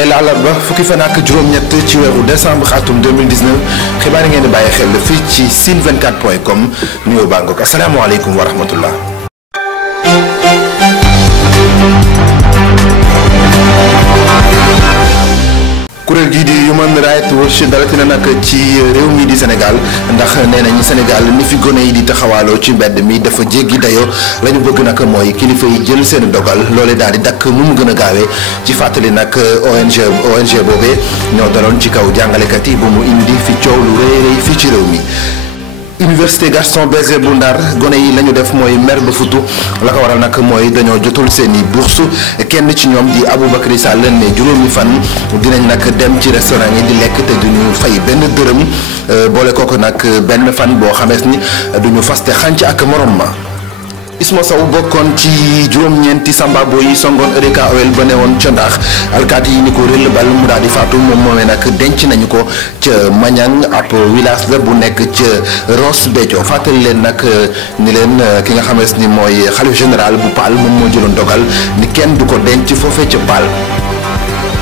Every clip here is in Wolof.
tey la àllarba fukki fan ak juróom-ñett ci weeru décembre atum 2019 xibaar yi ngeen di bàyyi xel fii ci sine24.com nuyoo baa ngoog asalaamaaleykum wa rahmatullah. kuréel gii di Human Rights Watch dalatina nag ci réew mi di Sénégal ndax nee nañu Sénégal ni fi gone yi di taxawaaloo ci mbedd mi dafa jéggi dayoo la ñu bëgg nag mooy kilifa yi jël seen dogal loole daal di dakk nu mu gën a gaawee ci fàttali nag ONG boobee ñoo daloon ci kaw jàngalekat yi bu mu indi fi coow lu rëy fii ci réew mi. Université Gaston Berger bu Ndar gone yi la ñu def mooy mer ba futu la ko waral nag mooy dañoo jotul seen i bourse kenn ci ñoom di Aboubacry Sall ne juróomi fan dinañ nag dem ci restaurant yi di lekk te duñu fay benn dërëm boole kooku nag benn fan boo xamees ni duñu faste xànc ak morom ma. Isma Sow bokkoon ci juróom-ñeenti sambabo yi songoon Eureka Oil ba ne woon ca ndax alkaati yi ni ko rëll bal mu daal di faatu moom moomee nag denc nañu ko ca Mañang ab village la bu nekk ca Ross Béthio fàttali leen nag ni leen ki nga xamees ni mooy xalif général bu Paal moom moo jëloon dogal ni kenn du ko denc foofee ca Paal.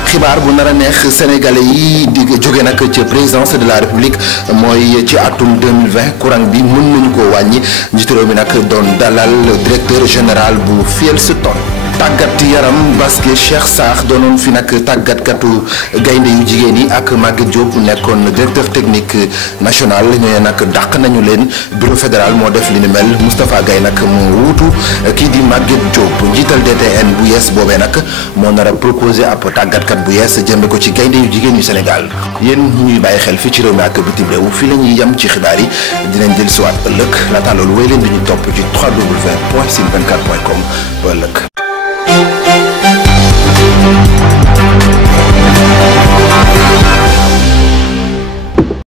xibaar bu nar a neex sénégalais yi di jóge nag ca présidence de la république mooy ci atum 2020 courant bi mën nañu ko wàññi njiitu réew mi nag doon dalal directeur général bu Fielseton. tàggat yaram basket Cheikh Sarr doonoon fi nag tàggatkatu gaynde yu jigéen yi ak Maguette Diop nekkoon directeur technique national ñooñu nag dàq nañu leen bureau fédéral moo def li ni mel Moustapha Gaye nag moo wuutu kii di Maguette Diop njiital DTN bu yees boobee nag moo nar a proposé ab tàggatkat bu yees jëmbe ko ci gaynde yu jigéen yu Sénégal yéen ñuy bàyyi xel fii ci réew mi ak bitim réew fii la ñuy yem ci xibaar yi dinañ jël siwaat ëllëg laata loolu wéy leen di ñu topp ci www.sine24.com ba ëllëg.